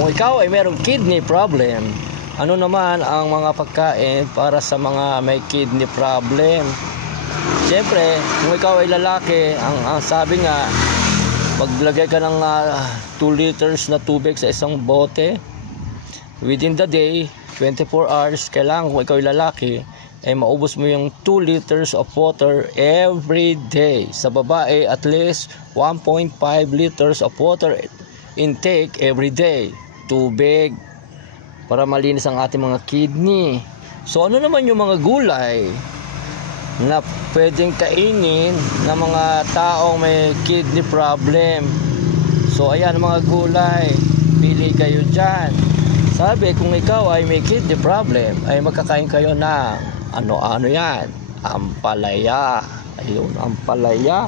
Kung ikaw ay merong kidney problem, ano naman ang mga pagkain para sa mga may kidney problem? Siyempre, kung ikaw ay lalaki, ang sabi nga, maglagay ka ng 2 liters na tubig sa isang bote. Within the day, 24 hours, kailangan kung ikaw ay lalaki, ay maubos mo yung 2 liters of water every day. Sa babae, at least 1.5 liters of water intake every day. Tubig para malinis ang ating mga kidney. So ano naman yung mga gulay na pwedeng kainin ng mga taong may kidney problem? So ayan mga gulay, pili kayo dyan. Sabi kung ikaw ay may kidney problem, ay magkakain kayo ng ano-ano yan, ampalaya. Ayun, ampalaya.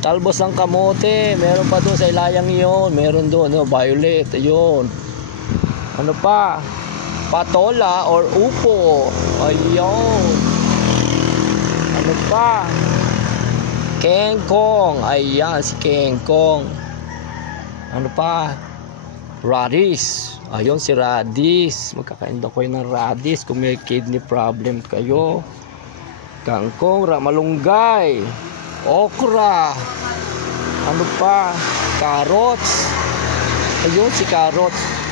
Talbos ng kamote, meron pa doon sa ilayang iyon, meron doon, violet, ayun. Ano pa? Patola or upo. Ayun. Ano pa? Kengkong. Ayan si kengkong. Ano pa? Radish. Ayun si radish. Magkakain daw kayo ng radish kung may kidney problem kayo. Kangkong, malunggay, okra. Ano pa? Carrots. Ayun si carrots.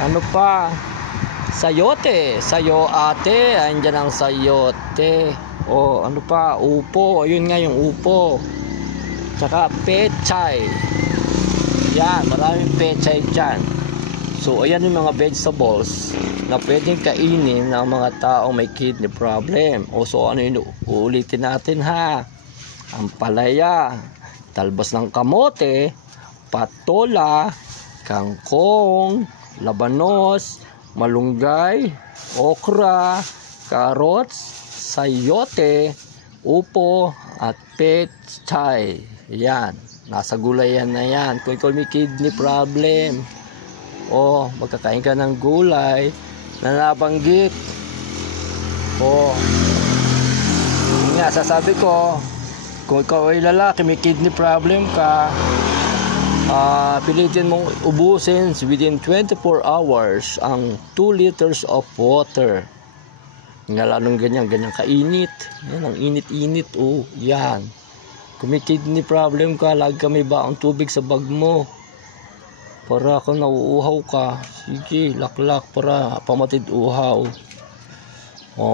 Ano pa? Sayote. Sayote. Ayan ang sayote. O ano pa? Upo. Ayun nga yung upo. Tsaka pechay. Yan. Maraming pechay dyan. So ayan yung mga vegetables na pwedeng kainin ng mga taong may kidney problem. O so ano yun? Uulitin natin ha. Ampalaya. Talbos ng kamote. Patola. Kangkong. Labanos, malunggay, okra, carrots, sayote, upo, at pechay. Yan, nasa gulay yan na yan. Kung ikaw may kidney problem, o magkakain ka ng gulay na nabanggit, o nga sasabi ko, kung ikaw ay lalaki, may kidney problem ka, pilitin mong ubusin within 24 hours ang 2 liters of water. Nga lalong ganyan kainit. Yan, ang init-init. Oh, yan. Kung may kidney problem ka, lagi ka may baong tubig sa bag mo. Para kung nauuhaw ka, sige, laklak para pamatid uhaw.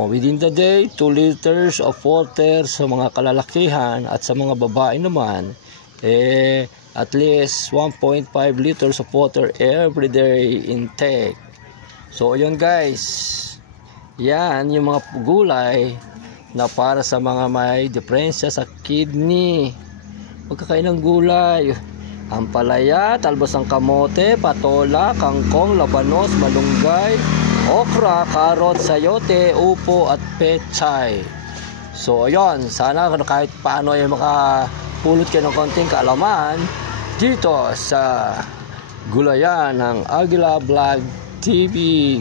Within the day, 2 liters of water sa mga kalalakihan at sa mga babae naman, at least 1.5 liters of water every day intake. So ayun guys, yan yung mga gulay na para sa mga may depresya sa kidney. Magkakain ng gulay, ampalaya, talbos ng kamote, patola, kangkong, labanos, malunggay, okra, carrot, sayote, upo, at pechay. So ayun, sana kahit paano ay makapulot kayo ng konting kaalaman dito sa gulayan ng Aguila Vlog TV.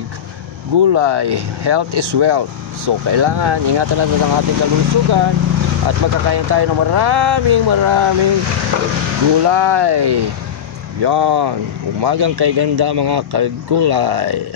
Gulay, health is wealth. So kailangan ingatan natin ang ating kalusugan at magkakain tayo ng maraming gulay. Yan, umagang kay ganda mga kagulay.